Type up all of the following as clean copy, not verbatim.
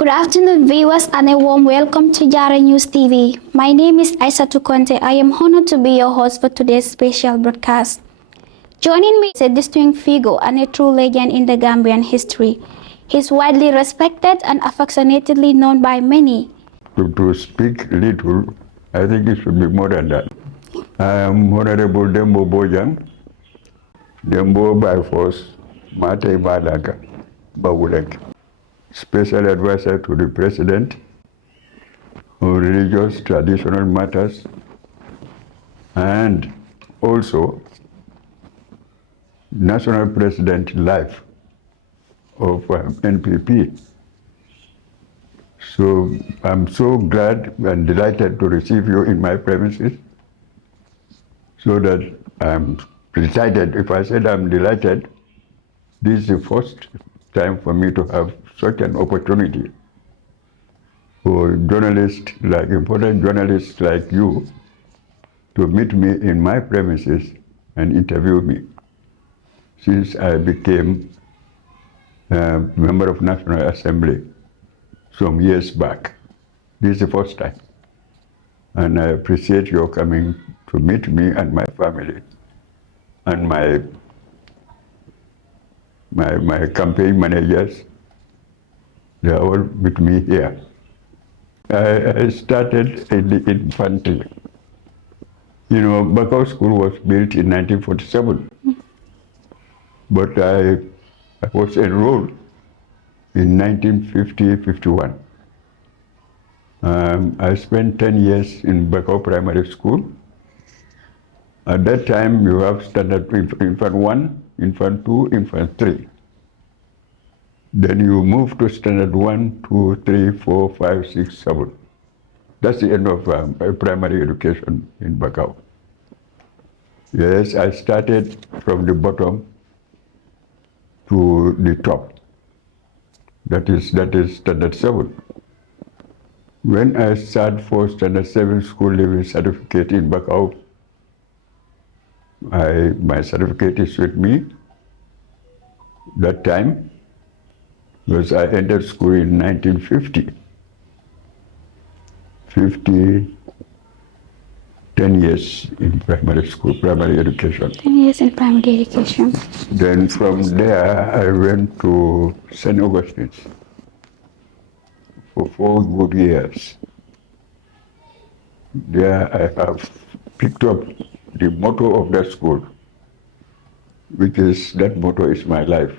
Good afternoon, viewers, and a warm welcome to JarranewsTV. My name is Conteh. I am honored to be your host for today's special broadcast. Joining me is a distinguished figure and a true legend in the Gambian history. He is widely respected and affectionately known by many. To speak little, I think it should be more than that. I am Honourable Dembo Bojang, Dembo Byforce Bojang, Special Advisor to the President on religious traditional matters, and also National President Life of NPP. So I'm so glad and delighted to receive you in my premises, so that I'm delighted. If I said I'm delighted, this is the first time for me to have such an opportunity for journalists, like important journalists like you, to meet me in my premises and interview me. Since I became a member of National Assembly some years back, this is the first time. And I appreciate your coming to meet me and my family and my campaign managers. They are all with me here. I started in the infantry. You know, Bakau School was built in 1947, but I was enrolled in 1950-51. I spent 10 years in Bakau Primary School. At that time, you have standard infant 1, infant 2, infant 3. Then you move to standard 1, 2, 3, 4, 5, 6, 7. That's the end of primary education in Bakau. Yes, I started from the bottom to the top. That is standard 7. When I started for standard 7 school leaving certificate in Bakau, my certificate is with me that time, because I entered school in 1950. 10 years in primary school, primary education. 10 years in primary education. Then from there, I went to St. Augustine's for 4 good years. There I have picked up the motto of that school, which is, that motto is my life.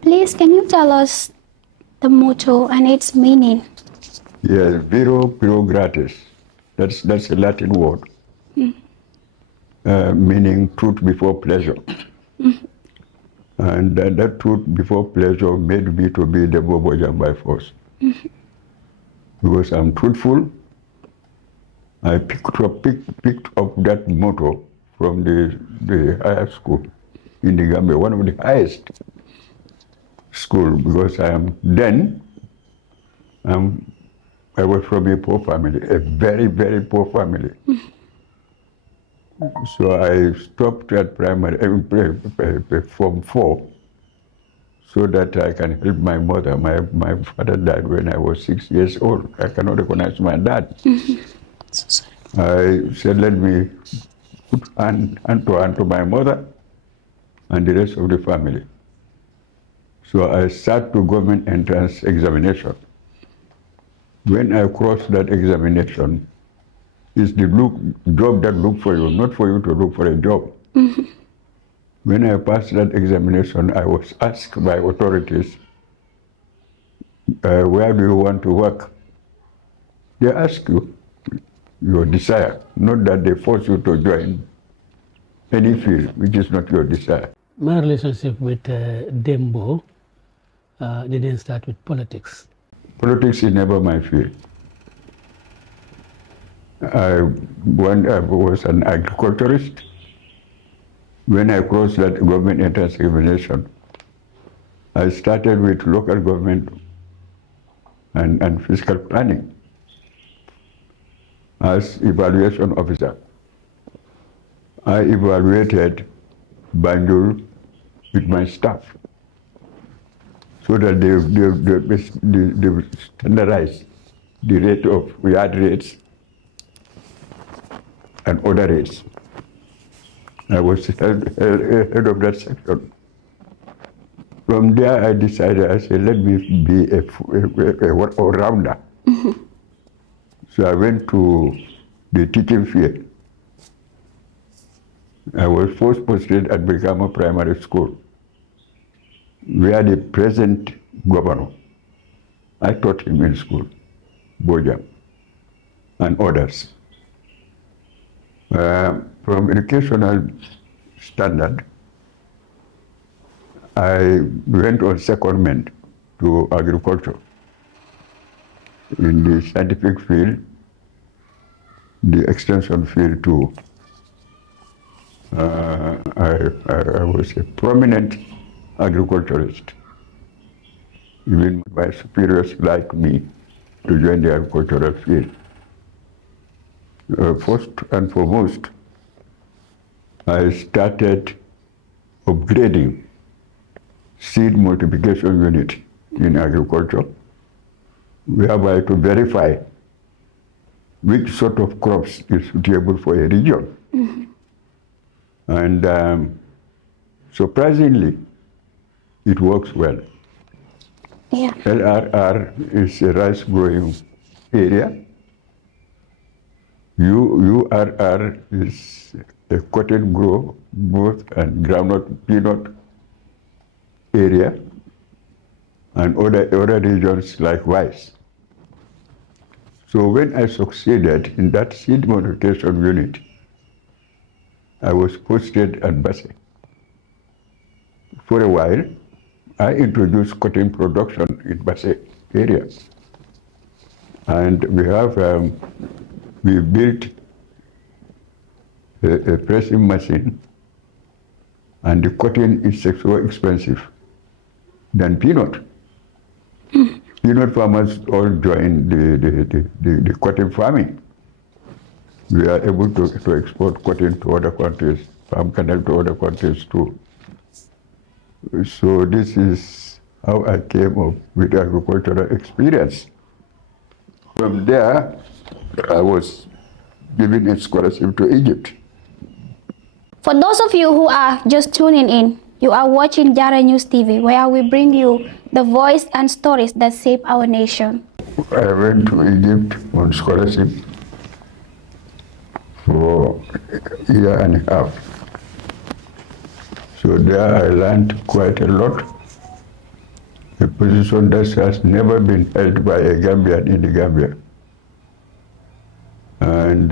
Please, can you tell us the motto and its meaning? Yes, viro pro gratis. That's a Latin word, meaning truth before pleasure. And that truth before pleasure made me to be Dembo Bojang by force. Because I'm truthful, I picked up that motto from the higher school in the Gambia, one of the highest school, because I was from a poor family, a very, very poor family. So I stopped at primary, Form 4, so that I can help my mother. My father died when I was 6 years old. I cannot recognize my dad. So sorry. I said, let me put hand to my mother and the rest of the family. So I sat to government entrance examination. When I crossed that examination, it's the job that look for you, not for you to look for a job. When I passed that examination, I was asked by authorities, where do you want to work? They ask you your desire, not that they force you to join any field which is not your desire. My relationship with Dembo didn't start with politics. Politics is never my field. When I was an agriculturist, when I crossed that government entrance examination, I started with local government and fiscal planning as evaluation officer. I evaluated Banjul with my staff. so that they standardize the rate of yard rates and other rates. I was head of that section. From there, I decided, I said, let me be a all-rounder. So I went to the teaching field. I was first posted at Bakau Primary School, where the present governor, I taught him in school, Bojang, and others. From educational standard, I went on secondment to agriculture. In the scientific field, the extension field too. I was a prominent agriculturist. Even my superiors like me to join the agricultural field. First and foremost, I started upgrading seed multiplication unit in agriculture, whereby to verify which sort of crops is suitable for a region. And surprisingly, it works well. Yeah. LRR is a rice growing area. URR is a cotton growth and groundnut peanut area, and other regions likewise. So when I succeeded in that seed multiplication unit, I was posted at Basse. For a while, I introduced cotton production in Basse area. And we built a pressing machine, and the cotton is so expensive than peanut. Peanut farmers all joined the cotton farming. We are able to export cotton to other countries, palm kernel to other countries too. So this is how I came up with agricultural experience. From there, I was given a scholarship to Egypt. For those of you who are just tuning in, you are watching JarranewsTV, where we bring you the voice and stories that shape our nation. I went to Egypt on scholarship for a year and a half. So there I learned quite a lot, a position that has never been held by a Gambian in the Gambia. And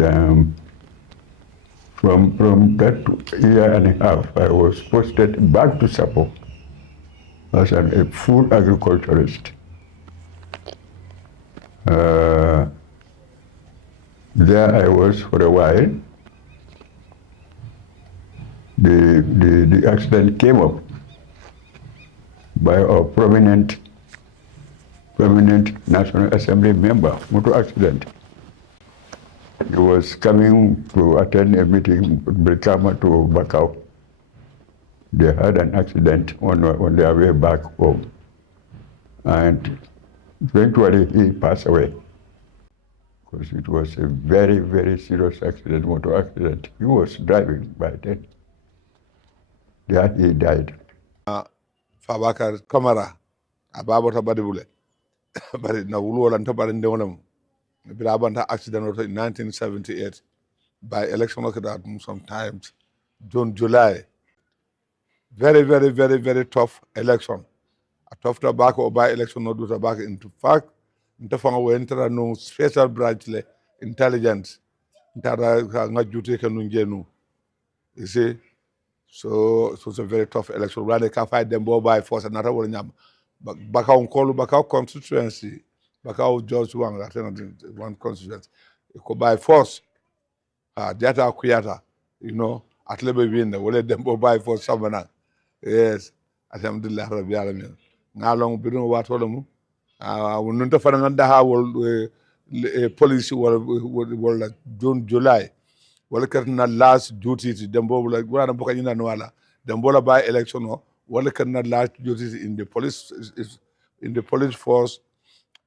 from that year and a half, I was posted back to Sambou as a food agriculturist. There I was for a while. The accident came up by a prominent National Assembly member, motor accident. He was coming to attend a meeting in Brikama to Bakau. They had an accident on their way back home. And eventually he passed away, because it was a very, very serious accident, motor accident. He was driving by then. There he died. Fabakar Kamara, Ababota Badibule, but it Nawulu and Tabarindonum. Birabanta accident in 1978 by election sometimes June, July. Very, very, very, very tough election. A tough tobacco by election not do tobacco. In fact, we enter no special branch intelligence. You see, so it was a very tough election. Rather can fight Dembo Byforce and another one. Bakau constituency. Bakau George one constituency. By force, data creator, at level win the wale Dembo Byforce Samana. Yes, alhamdulillah rabbi alamin. Nga long bidun wat wala mu. Wonun ta fana nganda ha wol police wala June July. Wala karna last duty to Dembo like gwana boka nyina no wala. Dembo la by election no wala karna last duty in the police in the police force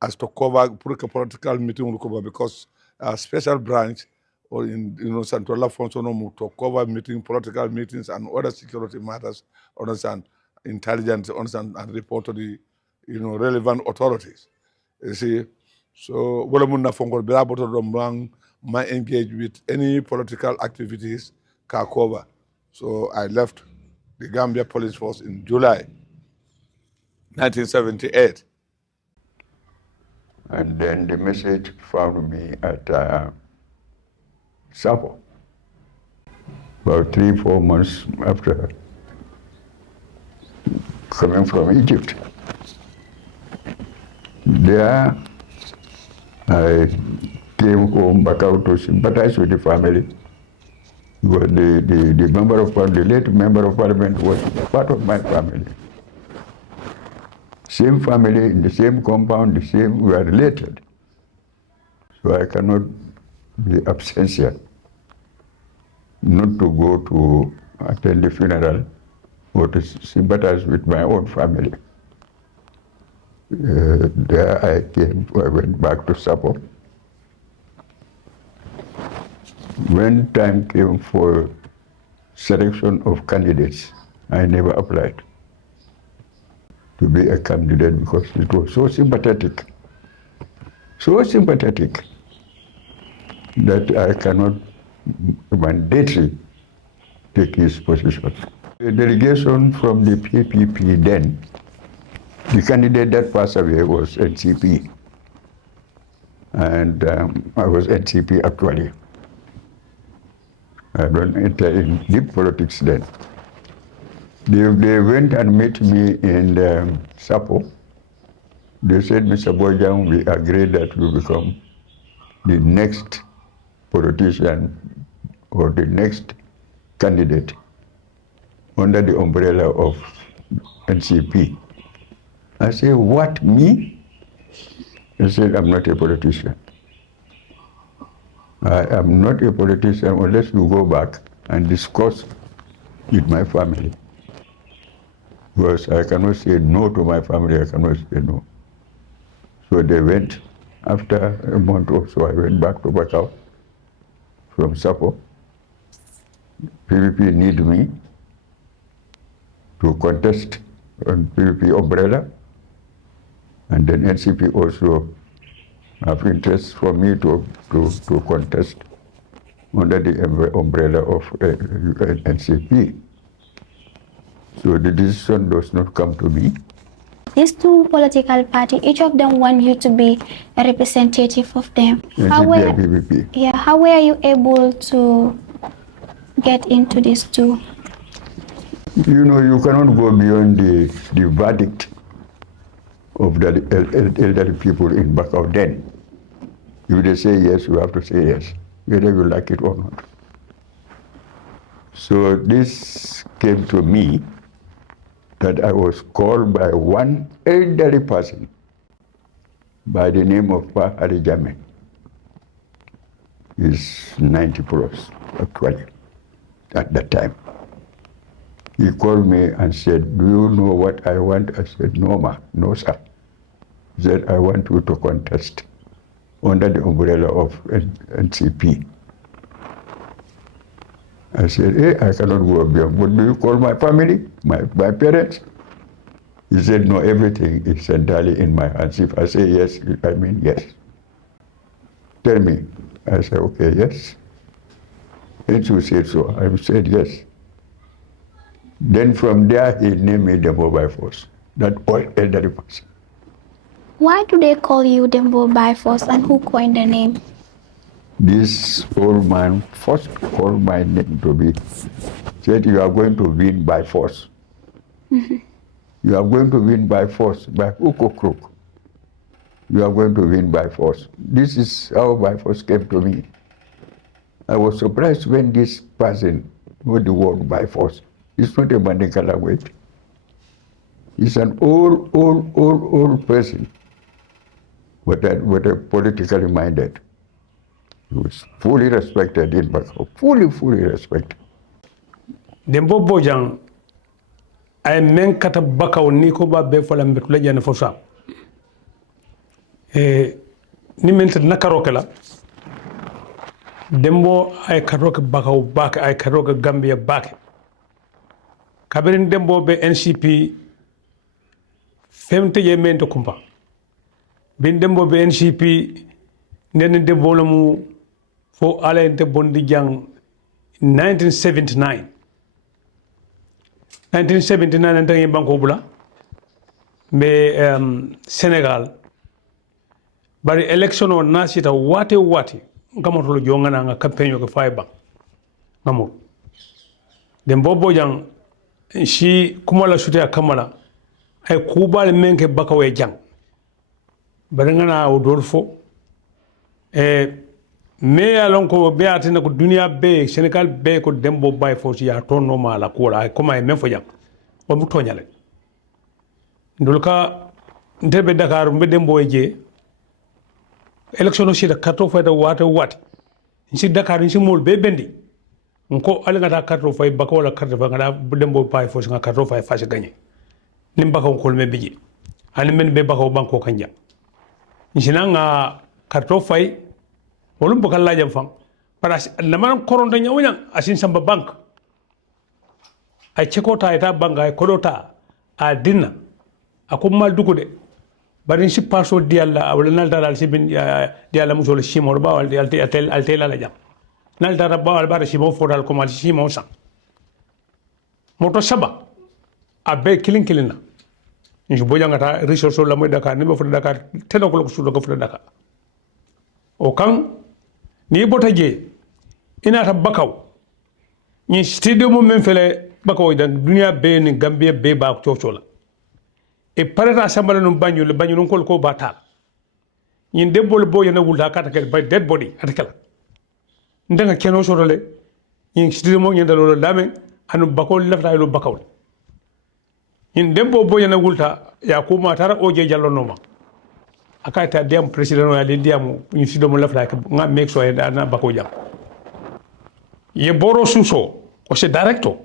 as to cover political meeting because a special branch or in Central function to cover political meetings and other security matters, understand, intelligence, understand, and report to the relevant authorities. You see, so wala mun na fongol bela boto do ma engage with any political activities ka cover. So I left the Gambia Police Force in July 1978. And then the message found me at Sambou, about 3-4 months after coming from Egypt. There, I came home back out to sympathize with the family. Because the member of parliament, the late member of parliament was part of my family. Same family, in the same compound, we are related. So I cannot be absentia, not to go to attend the funeral or to sympathize with my own family. There I went back to Sambou. When time came for selection of candidates, I never applied to be a candidate because it was so sympathetic that I cannot mandatorily take his position. The delegation from the PPP then, the candidate that passed away was NCP, and I was NCP actually. I don't enter in deep politics then. They went and met me in Sambou. They said, Mr. Bojang, we agree that you become the next politician or the next candidate under the umbrella of NCP. I said, what, me? He said, I'm not a politician. I am not a politician unless you go back and discuss with my family. Because I cannot say no to my family, I cannot say no. So they went. After a month or so, I went back to Bakau from Sambou. PPP need me to contest on PPP umbrella. And then NCP also have interest for me to contest under the umbrella of NCP. So the decision does not come to me. These two political parties, each of them want you to be a representative of them. NCP and PPP. Yeah, how were you able to get into these two? You know, you cannot go beyond the verdict of the elderly people in Bakau then. If they say yes, you have to say yes, whether you like it or not. So this came to me that I was called by one elderly person by the name of Pa Adama. He's 90 plus, actually, at that time. He called me and said, do you know what I want? I said, no, ma, no, sir. He said, I want you to contest under the umbrella of NCP. I said, hey, I cannot go beyond. But do you call my family, my parents? He said, no, everything is entirely in my hands. If I say yes, I mean yes. Tell me. I said, okay, yes. And you said so. I said yes. Then from there, he named me Dembo Byforce, that old elderly person. Why do they call you Dembo Byforce, and who coined the name? This old man first called my name to be, said, you are going to win by force. Mm-hmm. You are going to win by force, by hook or crook. You are going to win by force. This is how by force came to me. I was surprised when this person heard the word by force. It's not a Mandinka language. He's an old person, but a politically minded. He was fully respected in Bakau, fully respected. Dembo Bojang, I men kata Bakau ni ko ba be fola mbetula jana fosa. ni mente nakarokela Dembo ay karoke Bakau bak ay karoke Gambia bak kabirin Dembo be NCP femte je mente kumpa bin Dembo be NCP nen Dembo lamu fo alente bondi jang 1979 ndangi banko bula mais Sénégal bari election o nasita wate ngamoto jongana nga campaign ko fay ba ngamo Dembo Bojang shi kuma la suti kamala ay kubal menke Bakawe jang bari ngana o dolfo me alon ko be atina ko dunia be Sénégal be ko Dembo Byforce ya tonno mala ko la ko may men fo jang o bu toñale ndulka ndebe Dakar mbe Dembo je election aussi da carte fay da wate ci Dakar ci mol be bendi nko ali ngata carte fay Bakaw la carte fa ngada Dembo Byforce nga carte fay fasi gagner nim Bakaw ko me biji ani men be Bakaw banko kanja ci nga carte fay wolum bokal la jam fam para naman koronta nyawnya asin samba bank ay cekota eta banga ay kodota a dinna akum mal dukude bari si paso dialla wala nal dal si bin dialla musol shimo ba wal altel la jam nal dara ba wal bar shimo fodal ko mal shimo sa moto saba abe kilina nju bojangata resource la moy Dakar ni ba fu Dakar teno ko su ko fu Dakar o kan ni bota je ina ta Bakaw ni stadium men fele Bakaw dan dunia be ni Gambia be ba ciocola e parata assemblée no bañul ko batal ñin debol bo yana wulta kata kel by dead body atakala ndanga keno sorole ñin stadium ñen dalo lamen anu Bakaw lafta lo Bakaw ñin dembo bo yana wulta ya ko ma tara o je jallo noma akata dem president ya diamu ñu ci do mo lafta nga make sure na Bakaw jam ye boro suso o se director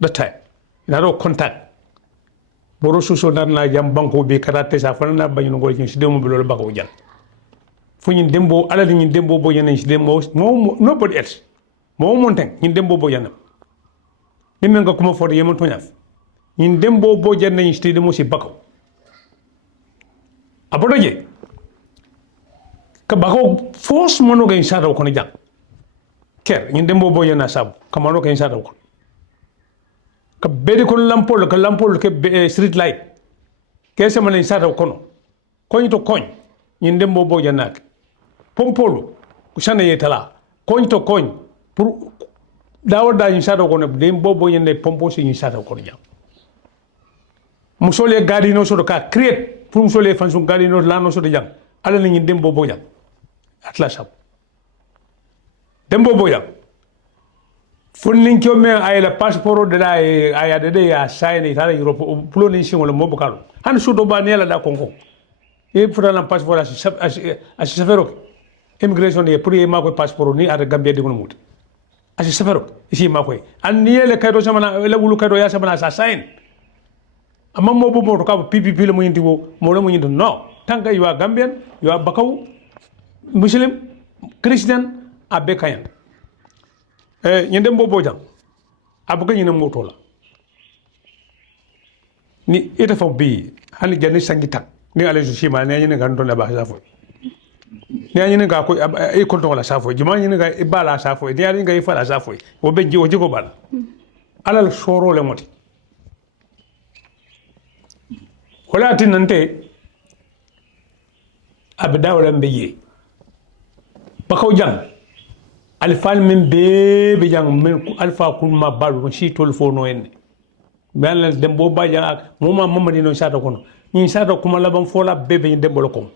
the time na ro contact boro suso nan na jam banko be karate sa fana na bañu ngol ci demo bi lolu Bakaw jam fu ñu Dembo ala ñu Dembo bo ñene ci Dembo mo nobody else mo monten ñu Dembo bo ñana ni men nga kuma fodde yemon toñaf ñu Dembo bo ñene ci Demo ci Bakaw abodoje ka Bakaw force mono ga insha Allah ko ni jang ker ñu Dembo bo ñana sabu kamano ka insha Allah ko ka bedi ko lampol ke street light ke sama ni sata kono koñ to koñ ñin Dembo bo janak pompolo ku sana yetala koñ to koñ pour dawo da ni sata kono Dembo bo ñene pompo si ni sata kono jam musole gadi no so ka create pour musole fansu gadi no la no so de jam ala ni Dembo bo jam atla sab Dembo bo jam funnin kyo me ay la passeport de la ay de ya sayne tara Europe pulo ni singol mo bokalo han sudo ba nela da konko e pour la passeport as safero immigration e pour e mako passeport ni ada Gambia de mut as safero isi mako an ni ele kaydo sama la wulu kaydo ya sama sa sayne amma mo bo mo ka PPP le mo yindi wo mo le mo yindi no tanka you are Gambian you are Bakaw Muslim Christian abe kayan ñen Dembo Bojang abuga ñina moto la ni ita fa bi hani jani sangita ni ale ju shima ne ñina gan don ba safo ni ñina ga ko e konton la safo jima ñina ga e bala safo ni ñina ga e fala safo o be jiwo jiko bal alal soro le moti wala tinante abda wala mbiye Bakaw jang alfal men be jang men alfa kulma balu ci tol fo no en ben Dembo Bojang ak moma mamadi no sata kono ni sata kuma laban fo la bebe Dembo lo ko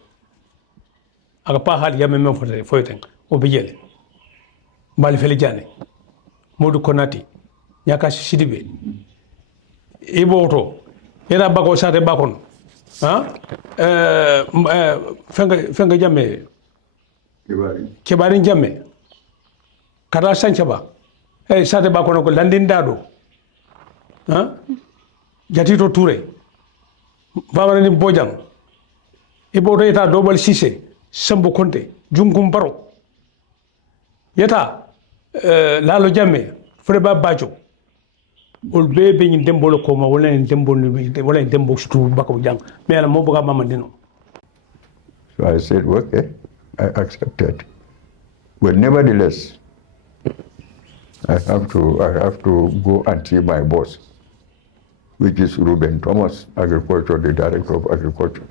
aka pa hal yame men fo ten o be jele bal fele jane Modou Konati nyaka sidibe iboto era Bakaw sata bakon ha fenga jamme kebari jamme kada sanchaba sate ba kono ko landin dado ha jatito Touray Bojang Ibo yeta Dobal Sise, Sambou Conteh, Junkum Barrow. Yeta Lalo Jammeh, Freba Bajo. Ol bebe ni Dembo lo koma wala ni Dembo wala ni Dembo stu Bakau Bojang. Me ala mo boga mama dino. So I said, okay, I accepted. But nevertheless, I have to go and see my boss, which is Ruben Thomas, Agriculture, the Director of Agriculture.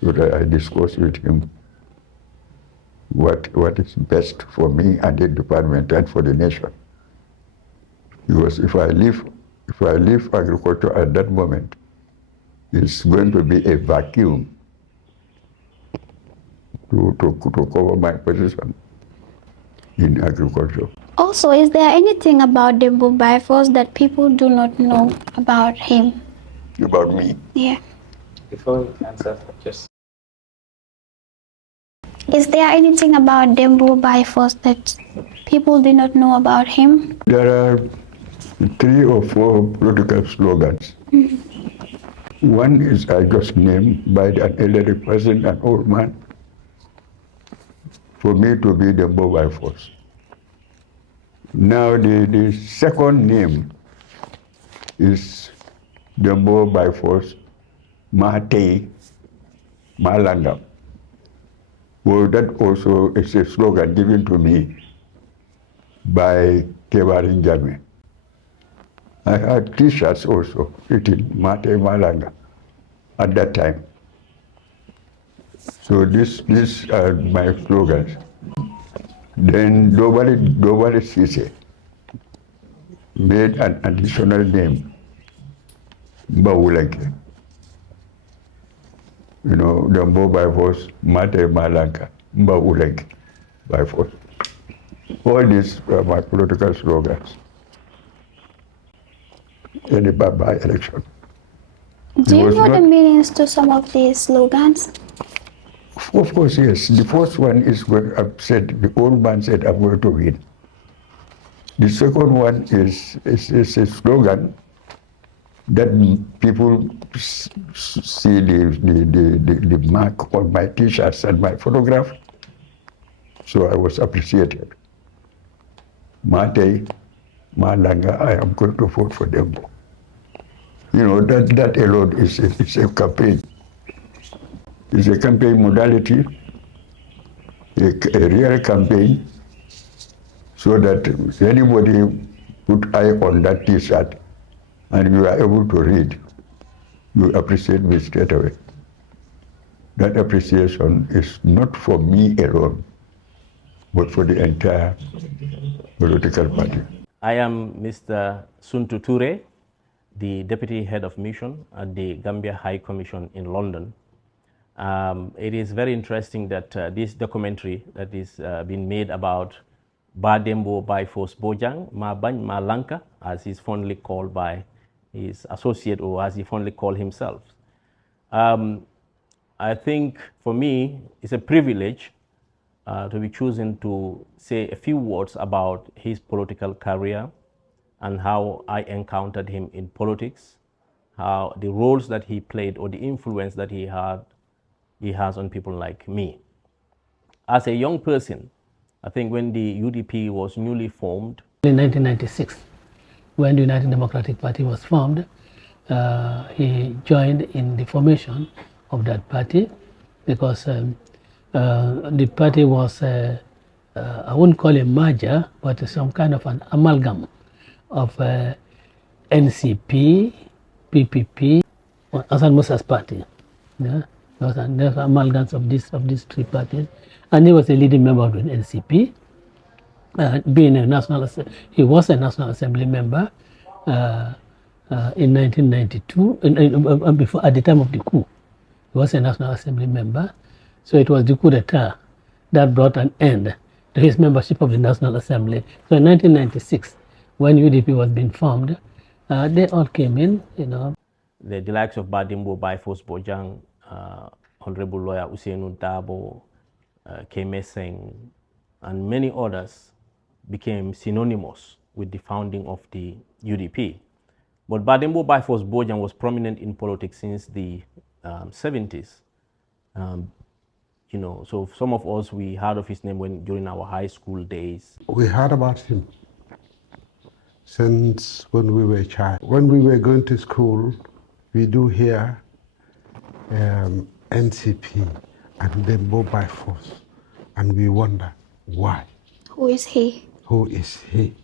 So that I discuss with him what is best for me and the department and for the nation. Because if I leave agriculture at that moment, it's going to be a vacuum to cover my position in agriculture. Also, is there anything about Dembo Byforce that people do not know about him? About me? Yeah. Before you answer, just... Is there anything about Dembo Byforce that people do not know about him? There are 3 or 4 political slogans. One is I just named by an elderly person, an old man, for me to be Dembo Byforce. Now the second name is Dembo Byforce Mahate Malanga. Well, that also is a slogan given to me by Kevarin Jame. I had T-shirts also written Mate Malanga at that time. So these are my slogans. Then Dobale Sise made an additional name, Mbawulenke. You know, Dembo Byforce, Mate Malanga, Mbawulenke Byforce. All these are my political slogans in the by-election. Do you know the meanings to some of these slogans? Of course, yes. The first one is when the old man said, I'm going to win. The second one is a slogan that people see the mark on my T-shirts and my photograph. So I was appreciated. Mate, Malanga, I am going to vote for Dembo. You know, that alone is a campaign. It's a campaign modality, a real campaign, so that anybody put eye on that T-shirt and you are able to read, you appreciate me straight away. That appreciation is not for me alone, but for the entire political party. I am Mr. Suntou Touray, the Deputy Head of Mission at the Gambia High Commission in London. It is very interesting that this documentary that is being made about Dembo Byforce Bojang, Ma Lanka, as he's fondly called by his associate, or as he fondly called himself. I think for me, it's a privilege to be chosen to say a few words about his political career and how I encountered him in politics, how the roles that he played or the influence that he has on people like me. As a young person, I think when the UDP was newly formed, in 1996, when the United Democratic Party was formed, he joined in the formation of that party because the party was, I wouldn't call it merger, but some kind of an amalgam of NCP, PPP, and Samusa's party. Yeah? There was amalgams of these 3 parties, and he was a leading member of the NCP. Being a he was a National Assembly member in 1992, and before, at the time of the coup. He was a National Assembly member. So it was the coup d'etat that brought an end to his membership of the National Assembly. So in 1996, when UDP was being formed, they all came in, you know. The likes of Dembo Byforce Bojang, Honourable lawyer Ousainou, Darboe, Kemeseng, and many others became synonymous with the founding of the UDP. But Dembo Byforce Bojang was prominent in politics since the 70s. You know, so some of us, we heard of his name during our high school days. We heard about him since when we were a child. When we were going to school, we do hear NCP and Dembo Byforce, and we wonder why. Who is he? Who is he?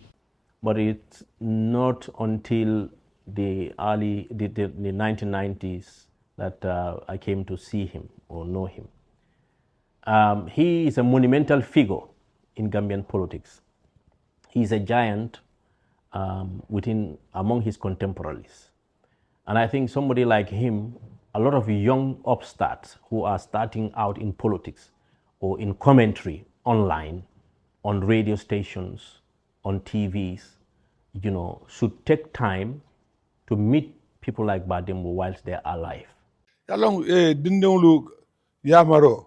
But it's not until the 1990s that I came to see him or know him. He is a monumental figure in Gambian politics. He is a giant among his contemporaries. And I think somebody like him, a lot of young upstarts who are starting out in politics or in commentary online, on radio stations, on TVs, you know, should take time to meet people like Dembo whilst they are alive. Along dindonlu yamaro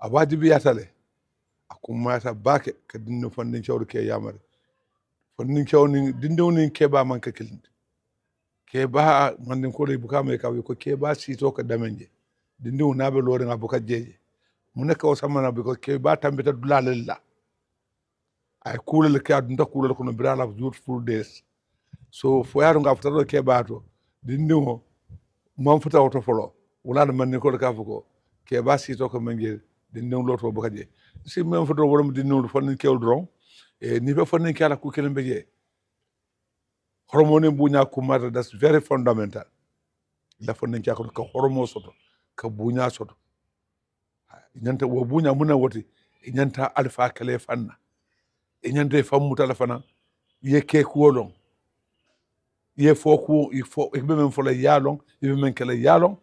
abadi bi yatale akumata bake ka dindo fondin chawru ke yamare fondin chawni dindoni keba man ka kilinde keba man ko le buka me ka ko keba sito ka damenje dindo nabe lore ngabuka jeje muneka o samana because keba tambita dulalilla ay kulal ka dunda kulal ko no birala beautiful days so fo yaro ngafta keba to dindo man futa auto folo wala man ni ko ka fuko ke ba si to ko mangel din non loto bu kaje si man futa wala din non fon ni kewl dron e ni be fon ni kala ku kelen beje hormone buña ku mata that's very fundamental la fon ni ko hormo soto ka buña soto nyanta wo buña muna woti nyanta alfa kale fanna e nyanta famu telefona ye ke ku wolon ye foku e be men fola yalon e be men kala yalon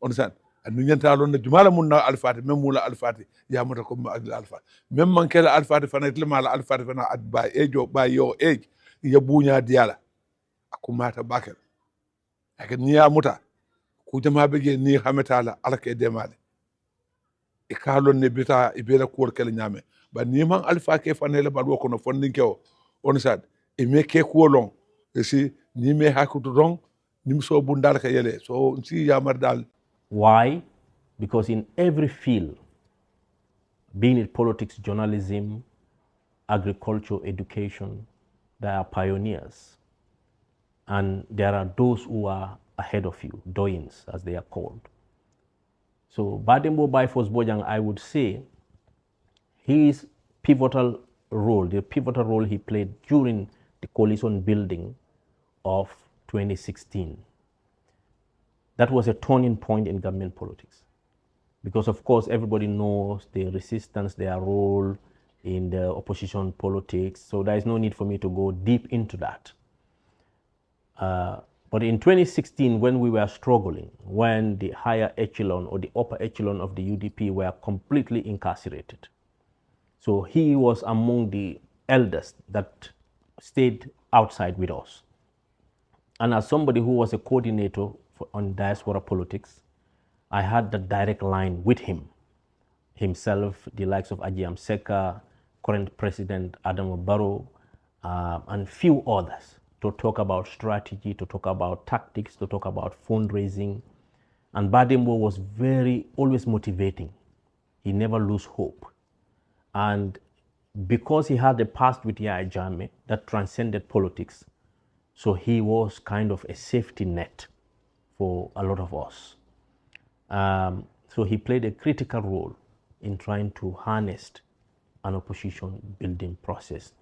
on san anu nyanta lon na jumala mun na alfati même mula alfati ya mata ko alfati même man kala alfati fana itlima la alfati fana adba ejo ba yo ej ya buña diala akumata bakel ak ni ya muta ku jama bege ni xametala alake demale e kalon ne bita e bela ko kala nyame ba ni man alfa ke fana la ba do ko no fondin kewo on san e me ke ko lon e si ni me hakutu dong nim so bundal ka yele so si yamar dal. Why? Because in every field, being it politics, journalism, agriculture, education, there are pioneers. And there are those who are ahead of you, doyens, as they are called. So Dembo Byforce Bojang, I would say, his pivotal role, the pivotal role he played during the coalition building of 2016, that was a turning point in Gambian politics. Because of course, everybody knows the resistance, their role in the opposition politics. So there is no need for me to go deep into that. But in 2016, when we were struggling, when the higher echelon or the upper echelon of the UDP were completely incarcerated, so he was among the elders that stayed outside with us. And as somebody who was a coordinator on diaspora politics, I had the direct line with him, himself, the likes of Ajiam Seka, current President Adama Barrow, and few others, to talk about strategy, to talk about tactics, to talk about fundraising. And Dembo was always motivating. He never lose hope. And because he had a past with Yaya Jammeh that transcended politics, so he was kind of a safety net for a lot of us. So he played a critical role in trying to harness an opposition building process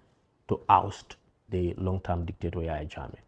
to oust the long-term dictator Yaya Jammeh.